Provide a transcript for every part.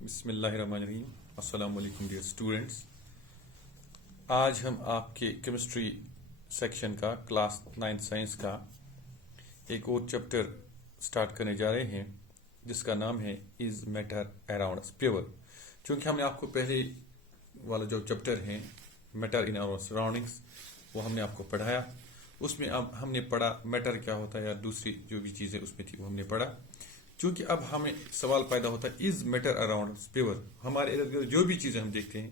बिस्मिल्लाहिर्रहमानिर्रहीम। अस्सलाम वालेकुम डियर स्टूडेंट्स। आज हम आपके केमिस्ट्री सेक्शन का क्लास 9 साइंस का एक और चैप्टर स्टार्ट करने जा रहे हैं जिसका नाम है is matter around us pure. चूंकि हमने आपको पहले वाला जो चैप्टर है मैटर इन आवर सराउंडिंग्स वो हमने आपको पढ़ाया। उसमें अब हमने पढ़ा मैटर क्या होता है या दूसरी जो भी चीज़ें उसमें थी वो हमने पढ़ा। चूंकि अब हमें सवाल पैदा होता है इज मैटर अराउंड प्योर। हमारे इर्द गिर्द जो भी चीजें हम देखते हैं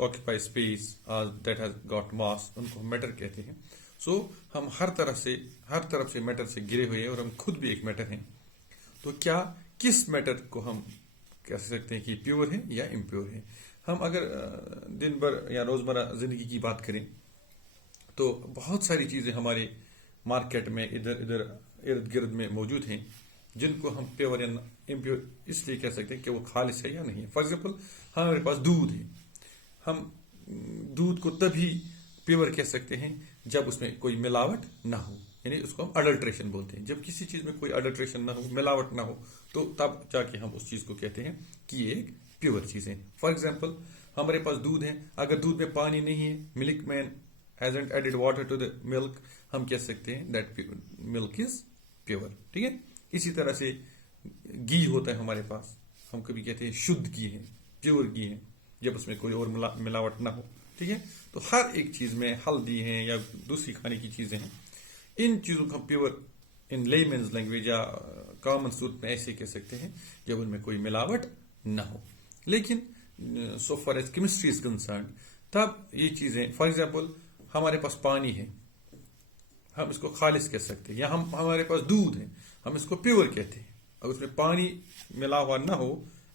occupy space that has got mass, उनको हम मैटर कहते हैं। सो हम हर तरफ से मैटर से घिरे हुए हैं और हम खुद भी एक मैटर हैं। तो क्या किस मैटर को हम कह सकते हैं कि प्योर है या इम्प्योर है? हम अगर दिन भर या रोजमर्रा जिंदगी की बात करें तो बहुत सारी चीजें हमारे मार्केट में इधर उधर इर्द गिर्द में मौजूद हैं जिनको हम प्योर या इम्प्योर इसलिए कह सकते हैं कि वो खालिश है या नहीं है। फॉर एग्जाम्पल हमारे पास दूध है, हम दूध को तभी प्योर कह सकते हैं जब उसमें कोई मिलावट ना हो, यानी उसको हम अडल्ट्रेशन बोलते हैं। जब किसी चीज में कोई अडल्ट्रेशन ना हो, मिलावट ना हो, तो तब जाके हम उस चीज को कहते हैं कि ये एक प्योर चीज है। फॉर एग्जाम्पल हमारे पास दूध है, अगर दूध में पानी नहीं है, milk man hasn't added water to the milk, हम कह सकते हैं that milk is pure। ठीक है, इसी तरह से घी होता है हमारे पास, हम कभी कहते हैं शुद्ध घी है, प्योर घी है, जब उसमें कोई और मिलावट ना हो। ठीक है, तो हर एक चीज में हल्दी है या दूसरी खाने की चीजें हैं, इन चीजों को हम प्योर इन लेमन्स लैंग्वेज या कॉमन सूत्र में ऐसे कह सकते हैं जब उनमें कोई मिलावट ना हो। लेकिन so far as chemistry is concern तब ये चीजें, फॉर एग्जाम्पल हमारे पास पानी है, हम इसको खालिश कह सकते हैं, या हमारे पास दूध है, हम इसको प्योर कहते हैं। अगर उसमें पानी मिला हुआ ना हो,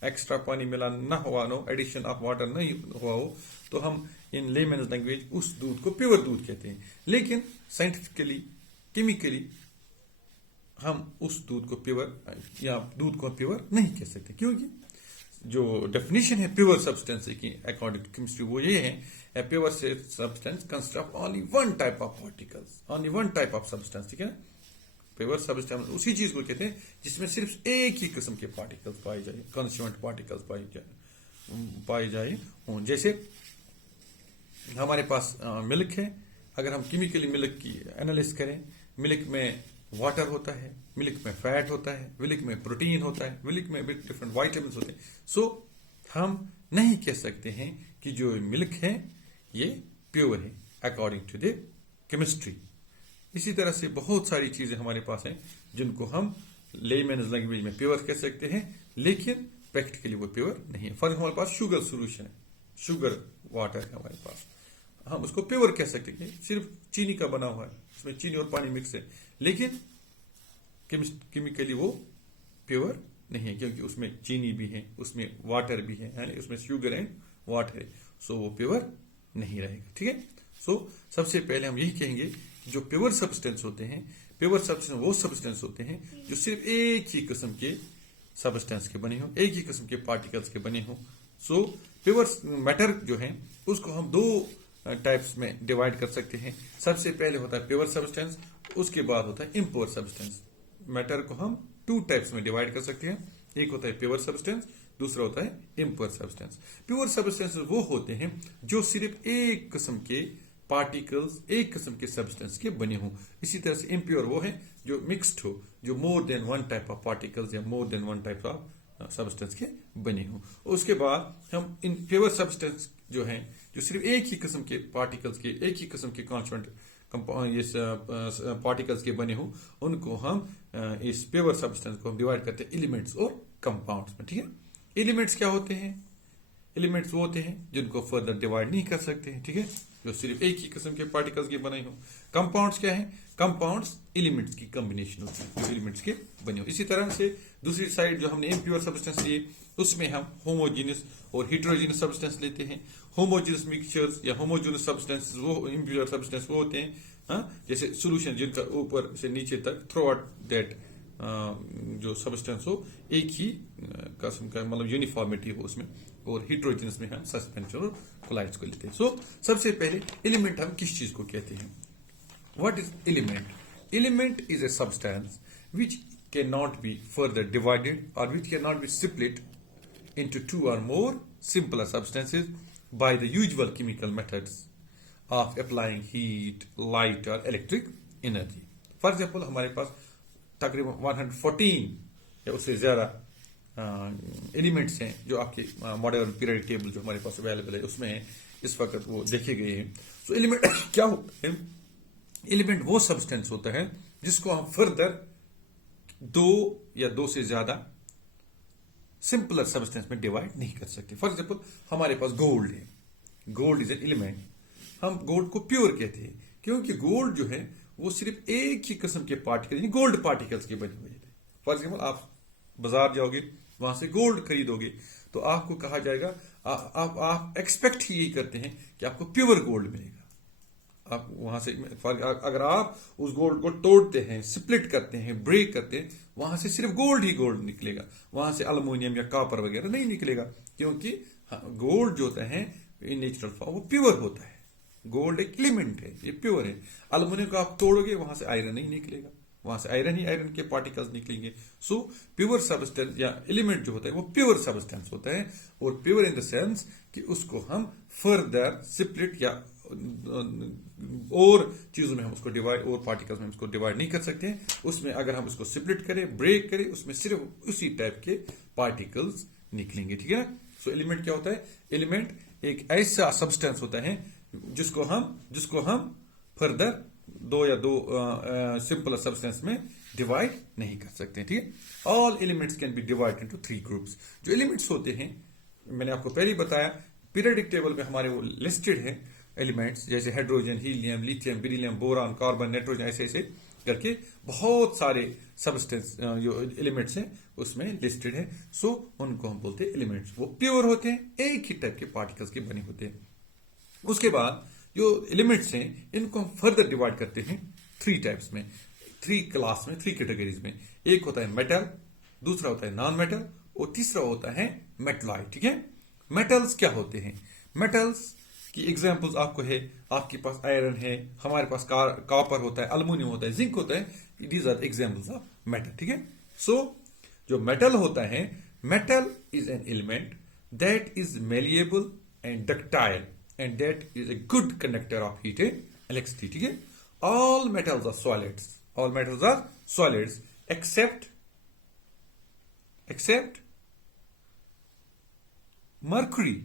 एक्स्ट्रा पानी मिला ना हुआ हो, एडिशन ऑफ वाटर नहीं हुआ हो, तो हम इन लेमन्स लैंग्वेज उस दूध को प्योर दूध कहते हैं। लेकिन साइंटिफिकली केमिकली हम उस दूध को प्योर या दूध को प्योर नहीं कह सकते, क्योंकि जो डेफिनेशन है प्योर सब्सटेंस की अकॉर्डिंग टू केमिस्ट्री वो ये है, a pure substance consists of only one type of particles, only one type of substance। ठीक है, प्योर सब्सटेंस उसी चीज को कहते हैं जिसमें सिर्फ एक ही किस्म के पार्टिकल्स पाए जाए, कंस्टिट्यूएंट पार्टिकल्स पाए जाए। जैसे हमारे पास मिल्क है, अगर हम केमिकली मिल्क की एनालिसिस करें, मिल्क में वाटर होता है, मिल्क में फैट होता है, मिल्क में प्रोटीन होता है, मिल्क में डिफरेंट वाइटामिन होते हैं। सो हम नहीं कह सकते हैं कि जो मिल्क है ये प्योर है अकॉर्डिंग टू द केमिस्ट्री। इसी तरह से बहुत सारी चीजें हमारे पास हैं जिनको हम लेमन्स लैंग्वेज में प्योर कह सकते हैं, लेकिन प्रैक्टिकली वो प्योर नहीं है। फॉर हमारे पास शुगर सोल्यूशन है, शुगर वाटर है हमारे पास, हम उसको प्योर कह सकते हैं, सिर्फ चीनी का बना हुआ है, उसमें चीनी और पानी मिक्स है, लेकिन केमिकली वो प्योर नहीं है, क्योंकि उसमें चीनी भी है, उसमें वाटर भी है, यानी उसमें शुगर एंड वाटर है, सो वो प्योर नहीं रहेगा। ठीक है, सो सबसे पहले हम यही कहेंगे कि जो प्योर सब्सटेंस होते हैं, प्योर सब्सटेंस वो सब्सटेंस होते हैं जो सिर्फ एक ही किस्म के सब्सटेंस के बने हो, एक ही किस्म के पार्टिकल्स के बने हो। सो प्योर मैटर जो है उसको हम दो टाइप्स में डिवाइड कर सकते हैं। सबसे पहले होता है प्योर सब्सटेंस, उसके बाद होता है इम्प्योर सब्सटेंस। मैटर को हम टू टाइप्स में डिवाइड कर सकते हैं, एक होता है प्योर सब्सटेंस, दूसरा होता है इम्प्योर सब्सटेंस। प्योर सब्सटेंस वो होते हैं जो सिर्फ एक किस्म के पार्टिकल्स, एक किस्म के सब्सटेंस के बने हों। इसी तरह से इम्प्योर वो है जो मिक्स्ड हो, जो more than one type of particles या more than one type of substance के बने हों। उसके बाद हम इन प्योर सब्सटेंस जो हैं, जो सिर्फ एक ही किस्म के पार्टिकल्स के, एक ही किस्म के कॉन्स्टेंट पार्टिकल्स के बने हों, उनको हम इस प्योर सब्सटेंस को हम डिवाइड करते हैं एलिमेंट्स और कंपाउंड्स में। ठीक है, एलिमेंट्स क्या होते हैं? एलिमेंट्स वो होते हैं जिनको फर्दर डिवाइड नहीं कर सकते हैं, ठीक है, जो सिर्फ एक ही किस्म के पार्टिकल्स के बने हो। कंपाउंड्स क्या है? कंपाउंड्स एलिमेंट्स की कॉम्बिनेशन होती है जो एलिमेंट्स के बने हो। इसी तरह से दूसरी साइड जो हमने इम्प्योर सब्सटेंस लिए, उसमें हम होमोजीनियस और हिट्रोजीनियस सब्सटेंस लेते हैं। होमोजीनियस मिक्सचर्स या होमोजीनियस सब्सटेंस वो इम्प्योर सब्सटेंस वो होते हैं, हाँ, जैसे सोल्यूशन जिनका ऊपर से नीचे तक थ्रू आउट दैट जो सब्सटेंस हो एक ही किस्म का, मतलब यूनिफॉर्मिटी हो उसमें, और हिट्रोजीनियस में हम सस्पेंशन और कोलाइड्स को लेते हैं। सो सबसे पहले एलिमेंट हम किस चीज को कहते हैं? What is element? Element is a substance which cannot be further divided or which cannot be split into two or more simpler substances by the usual chemical methods of applying heat, light or electric energy. For example, हमारे पास तकरीबन 114 या उससे ज़्यादा elements हैं जो आपके modern periodic table जो हमारे पास अवेलेबल है उसमें इस वक्त वो देखे गए हैं. सो एलिमेंट क्या होता है? एलिमेंट वो सब्सटेंस होता है जिसको हम फर्दर दो या दो से ज्यादा सिंपलर सब्सटेंस में डिवाइड नहीं कर सकते. फॉर एग्जाम्पल, हमारे पास गोल्ड है. Gold is an element. हम गोल्ड को प्योर कहते हैं क्योंकि गोल्ड जो है वो सिर्फ एक ही किस्म के पार्टिकल यानी गोल्ड पार्टिकल्स के बने हुए थे. फॉर एग्जाम्पल, आप बाजार जाओगे, वहां से गोल्ड खरीदोगे तो आपको कहा जाएगा, आप एक्सपेक्ट ही यही करते हैं कि आपको प्योर गोल्ड मिलेगा. आप वहां से अगर आप उस गोल्ड को तोड़ते हैं, स्प्लिट करते हैं, ब्रेक करते हैं, वहां से सिर्फ गोल्ड ही गोल्ड निकलेगा. वहां से अल्युमिनियम या कॉपर वगैरह नहीं निकलेगा क्योंकि गोल्ड जो होता है इन नेचुरल फॉर्म वो प्योर होता है. गोल्ड एक एलिमेंट है, ये प्योर है. अल्युमिनियम को आप तोड़ोगे, वहां से आयरन नहीं निकलेगा, वहां से आयरन के पार्टिकल्स निकलेंगे. सो प्योर सब्सटेंस या एलिमेंट जो होता है वो प्योर सब्सटेंस होता है. और प्योर इन द सेंस कि उसको हम फर्दर स्प्लिट या और चीजों में हम उसको डिवाइड और पार्टिकल्स में उसको डिवाइड नहीं कर सकते हैं. उसमें अगर हम उसको स्प्लिट करें, ब्रेक करें, उसमें सिर्फ उसी टाइप के पार्टिकल्स निकलेंगे. ठीक है ना? सो एलिमेंट क्या होता है? एलिमेंट एक ऐसा सब्सटेंस होता है जिसको हम फर्दर दो या दो सिंपल सब्सटेंस में डिवाइड नहीं कर सकते. ठीक है? All elements can be divide into 3 groups. जो एलिमेंट्स होते हैं, मैंने आपको पहले ही बताया, पीरियडिक टेबल में हमारे वो लिस्टेड है एलिमेंट्स, जैसे hydrogen, helium, lithium, beryllium, boron, carbon, nitrogen, ऐसे ऐसे करके बहुत सारे सब्सटेंस जो एलिमेंट्स हैं उसमें लिस्टेड है. सो उनको हम बोलते हैं एलिमेंट्स. वो प्योर होते हैं, एक ही टाइप के पार्टिकल्स के बने होते हैं. उसके बाद जो एलिमेंट्स हैं इनको हम फर्दर डिवाइड करते हैं 3 टाइप्स में, 3 क्लास में, 3 कैटेगरीज में. एक होता है मेटल, दूसरा होता है नॉन मेटल और तीसरा होता है मेटलॉइड. ठीक है? मेटल्स क्या होते हैं? मेटल्स की एग्जांपल्स आपको है, आपके पास आयरन है, हमारे पास कॉपर होता है, अल्युमिनियम होता है, जिंक होता है. These are examples of metal. ठीक है? सो जो मेटल होता है, metal is an element that is malleable and ductile and that is a good conductor of heat and electricity. ठीक है? All metals are solids. All metals are solids except mercury.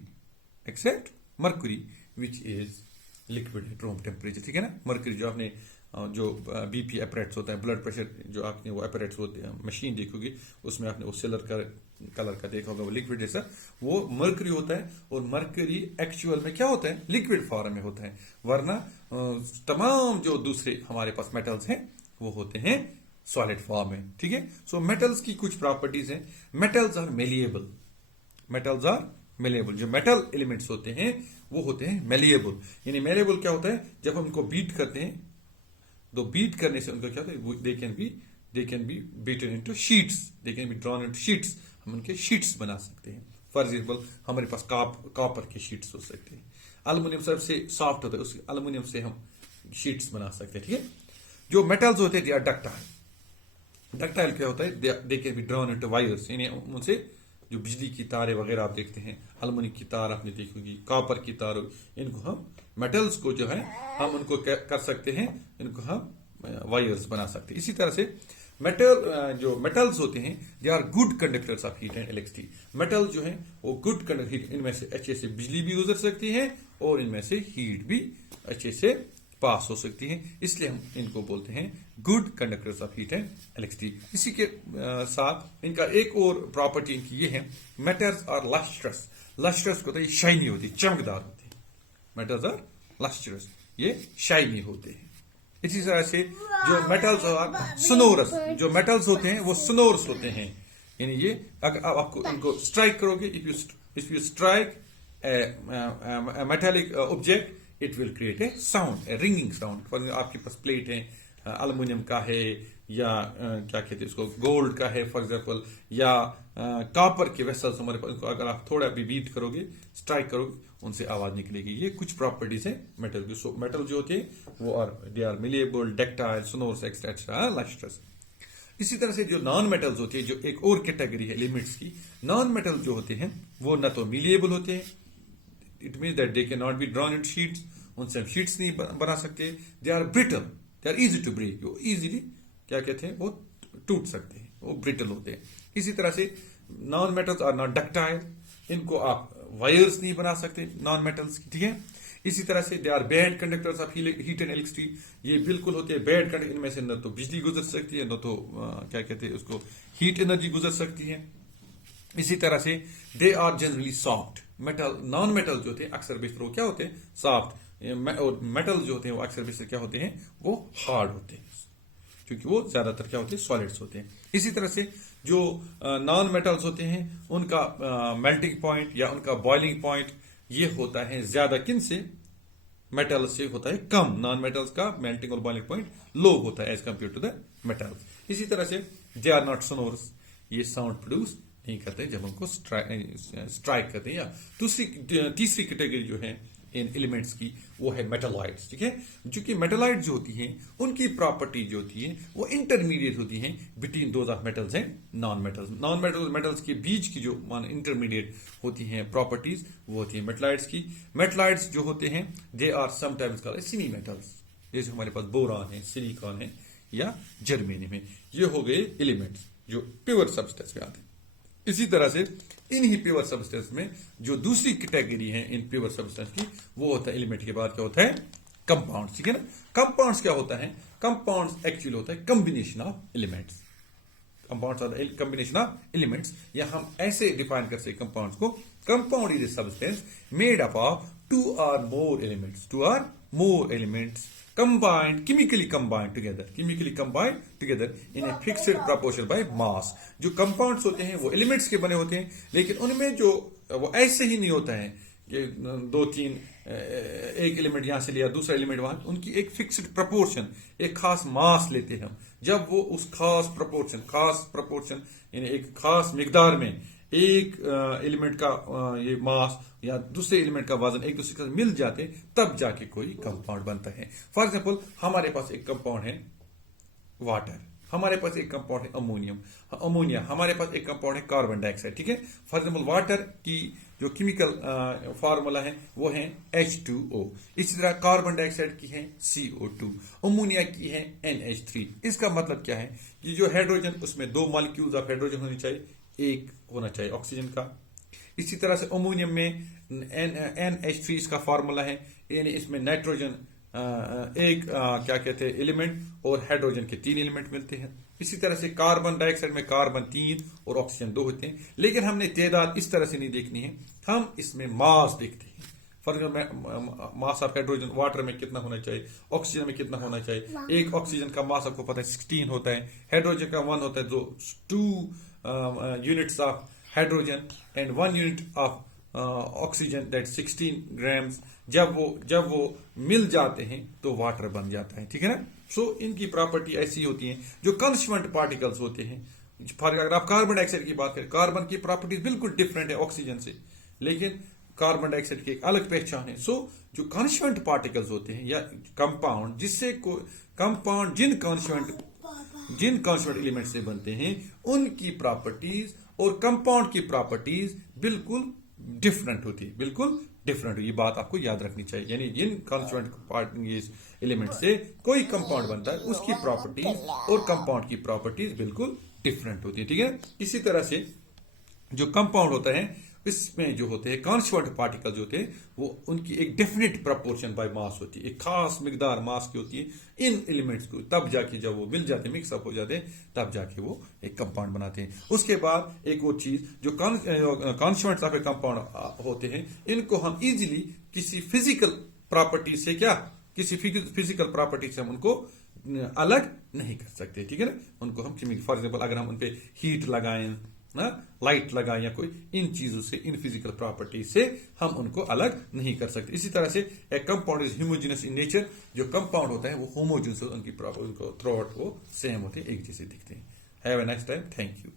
Except mercury, which is liquid at room temperature. ठीक है ना? Mercury जो आपने जो BP operates होता है, ब्लड प्रेशर जो आपने वो अपरेट्स होते हैं, मशीन देखोगे उसमें आपने वो सिल्वर कलर का देखा होगा, वो लिक्विड जैसा, वो मर्करी होता है. और मर्करी एक्चुअल में क्या होता है? लिक्विड फॉर्म में होता है. वरना तमाम जो दूसरे हमारे पास मेटल्स हैं वो होते हैं सॉलिड फॉर्म में. ठीक है? सो मेटल्स की कुछ प्रॉपर्टीज हैं. Metals are malleable. Metals are malleable. जो मेटल एलिमेंट्स होते हैं वो होते हैं मेलिएबल. यानी मेलिएबल क्या होता है? जब हम उनको बीट करते हैं तो बीट करने से उनका क्या होता है? They can be beaten into sheets. They can be drawn into sheets. हम उनके शीट्स बना सकते हैं. फॉर एग्जाम्पल, हमारे पास कॉपर के शीट्स हो सकते हैं. अल्युमिनियम सबसे सॉफ्ट होता है, उस अल्युमिनियम से हम शीट्स बना सकते हैं. ठीक है? जो मेटल्स होते हैं दे आर डक्टाइल. डक्टाइल क्या होता है? They can be drawn into wires. यानी उनसे जो बिजली की तारें वगैरह आप देखते हैं, अल्युमिनियम की तार आपने देखी होगी, कॉपर की तार, इनको हम मेटल्स को जो है हम उनको कर सकते हैं, इनको हम वायर्स बना सकते हैं. इसी तरह से जो मेटल्स होते हैं they are good conductors of heat and electricity. Metal जो है वो गुड कंडक्टर, इनमें से अच्छे से बिजली भी गुजर सकती है और इनमें से हीट भी अच्छे से पास हो सकती है. इसलिए हम इनको बोलते हैं good conductors of heat and electricity. इसी के साथ इनका एक और प्रॉपर्टी इनकी ये है, मेटल्स आर लस्ट्रस. लस्ट्रस को होता है शाइनी होती है, चमकदार होती है. मेटल्स आर लस्ट्रस, ये शाइनी होते हैं. इसी तरह से जो मेटल्स आर सोनोरस. जो मेटल्स होते हैं वो सोनोरस होते हैं. यानी ये अगर आपको इनको स्ट्राइक करोगे, if you strike metallic object, it will create a sound, A ringing sound. आपके पास प्लेट है, अल्युमिनियम का है या क्या कहते हैं उसको, गोल्ड का है फॉर एग्जाम्पल, या कॉपर के वेसल्स हमारे पास, अगर आप थोड़ा भी बीट करोगे, स्ट्राइक करोगे, उनसे आवाज निकलेगी. ये कुछ प्रॉपर्टीज है मेटल की. सो मेटल जो होते हैं वो they are malleable, ductile, sonorous, etcetera, lustrous. इसी तरह से जो नॉन मेटल्स होते हैं, जो एक और कैटेगरी है एलिमेंट्स की, नॉन मेटल जो होते हैं वो न तो मिलिएबल होते हैं, it mean that they can not be drawn in sheets, उनसे हम शीट्स नहीं बना सकते, they are brittle, they are easy to break, वो इजीली क्या कहते हैं वो टूट सकते हैं, वो ब्रिटल होते हैं। इसी तरह से non metals are not ductile, इनको आप वायर्स नहीं बना सकते नॉन मेटल्स की, ठीक है। इसी तरह से they are bad conductors of heat and electricity, ये बिल्कुल होते हैं बैड कंडक्टर, इनमें से न तो बिजली गुजर सकती है, न तो क्या कहते हैं उसको हीट एनर्जी गुजर सकती है। इसी तरह से they are generally soft, metal non metal जो होते हैं अक्सर बेशतर वो क्या होते हैं सॉफ्ट, और मेटल जो होते हैं वो अक्सर बेशतर क्या होते हैं वो हार्ड होते हैं, क्योंकि वो ज्यादातर क्या होते हैं सॉलिड्स होते हैं। इसी तरह से जो नॉन मेटल्स होते हैं उनका मेल्टिंग पॉइंट या उनका बॉइलिंग पॉइंट ये होता है ज्यादा किन से, मेटल से होता है कम, नॉन मेटल्स का मेल्टिंग और बॉइलिंग पॉइंट लो होता है as compare to the metals. इसी तरह से दे आर नॉट सोनोरस, ये साउंड प्रोड्यूस नहीं करते जब उनको स्ट्राइक करते हैं। या तीसरी कैटेगरी जो है इन एलिमेंट्स की वो है मेटालॉइड्स, ठीक है। जो कि मेटालॉइड जो होती हैं उनकी प्रॉपर्टी जो होती है वो इंटरमीडिएट होती हैं between those of metals and non metals. Non metals के बीच की जो इंटरमीडिएट होती हैं प्रॉपर्टीज वो होती है मेटलॉइड्स की। मेटलॉइड्स जो होते हैं they are sometimes called semi metals, जैसे हमारे पास बोरान है, सिलिकॉन है या जर्मेनियम है, ये हो गए एलिमेंट्स जो प्योर सब्सटेंस में आते हैं। इसी तरह से इन्हीं प्योर सब्सटेंस में जो दूसरी कैटेगरी है इन प्योर सब्सटेंस की वो होता है एलिमेंट के बाद क्या होता है कंपाउंड्स, ठीक है ना। कंपाउंड्स क्या होता है, कंपाउंड्स एक्चुअली होता है combination of elements, compounds are the combination of elements, या हम ऐसे डिफाइन कर सकते हैं कंपाउंड्स को, compound is a substance made up of two or more elements chemically combined together in a fixed proportion by mass। जो compounds होते हैं वो एलिमेंट्स के बने होते हैं, लेकिन उनमें जो वो ऐसे ही नहीं होता है कि दो तीन एक एलिमेंट यहां से लिया दूसरा एलिमेंट वहां, उनकी एक फिक्स्ड प्रपोर्शन, एक खास मास लेते हैं हम। जब वो उस खास प्रपोर्शन यानी एक खास मिकदार में एक एलिमेंट का ये मास या दूसरे एलिमेंट का वजन एक दूसरे के साथ मिल जाते तब जाके कोई कंपाउंड बनता है। फॉर एग्जांपल हमारे पास एक कंपाउंड है वाटर, हमारे पास एक कंपाउंड है अमोनिया, हमारे पास एक कंपाउंड है कार्बन डाइऑक्साइड, ठीक है। फॉर एग्जांपल वाटर की जो केमिकल फार्मूला है वो है H2O, इसी तरह कार्बन डाइऑक्साइड की है CO2, अमोनिया की है NH3। इसका मतलब क्या है कि जो हाइड्रोजन उसमें 2 मॉलिक्यूल्स ऑफ हाइड्रोजन होने चाहिए, एक होना चाहिए ऑक्सीजन का। इसी तरह से अमोनियम में NH3 इसका फार्मूला है, यानी इसमें नाइट्रोजन एक क्या कहते हैं एलिमेंट और हाइड्रोजन के 3 एलिमेंट मिलते हैं। इसी तरह से कार्बन डाइऑक्साइड में कार्बन 3 और ऑक्सीजन 2 होते हैं, लेकिन हमने तादाद इस तरह से नहीं देखनी है, हम इसमें मास देखते हैं। For example mass of hydrogen water में कितना होना चाहिए, ऑक्सीजन में कितना होना चाहिए। एक ऑक्सीजन का मास आपको पता है 16 होता है, हाइड्रोजन का 1 होता है, जो 2 units of hydrogen and 1 unit of oxygen that 16 grams. जब वो मिल जाते हैं तो वाटर बन जाता है, ठीक है ना। सो इनकी प्रॉपर्टी ऐसी होती है। जो कंस्टिट्यूएंट पार्टिकल्स होते हैं, अगर आप कार्बन डाइऑक्साइड की बात करें, कार्बन की प्रॉपर्टीज बिल्कुल डिफरेंट है ऑक्सीजन से, लेकिन कार्बन डाइऑक्साइड की एक अलग पहचान है। सो जो कंस्टिट्यूएंट पार्टिकल्स होते हैं या कंपाउंड, जिन कॉन्स्टिट्यूएंट एलिमेंट से बनते हैं उनकी प्रॉपर्टीज और कंपाउंड की प्रॉपर्टीज बिल्कुल डिफरेंट होती है, ये बात आपको याद रखनी चाहिए। यानी जिन कॉन्स्टिट्यूएंट एलिमेंट से कोई कंपाउंड बनता है उसकी प्रॉपर्टीज और कंपाउंड की प्रॉपर्टीज बिल्कुल डिफरेंट होती है, ठीक है। इसी तरह से जो कंपाउंड होता है इसमें जो होते हैं कॉन्स्टिट्यूएंट पार्टिकल जो होते हैं वो उनकी एक डेफिनेट प्रपोर्शन बाय मास होती है, एक खास मिकदार मास की होती है इन एलिमेंट्स को, तब जाके जब वो मिल जाते मिक्सअप हो जाते हैं तब जाके वो एक कंपाउंड बनाते हैं। उसके बाद एक और चीज जो कॉन्स्टिट्यूएंट्स ऑफ ए कंपाउंड होते हैं, इनको हम इजीली किसी फिजिकल प्रॉपर्टी से हम उनको अलग नहीं कर सकते, ठीक है ना। उनको हम फॉर एग्जाम्पल अगर हम उनपे हीट लगाएं ना, लाइट लगाएं या कोई इन चीजों से, इन फिजिकल प्रॉपर्टी से हम उनको अलग नहीं कर सकते। इसी तरह से एक compound is homogeneous in nature, जो कंपाउंड होता है वो होमोजेनस, उनकी प्रॉपर्टी थ्रू आउट वो सेम होते हैं, एक जैसे दिखते हैं। Have a nice time, thank you.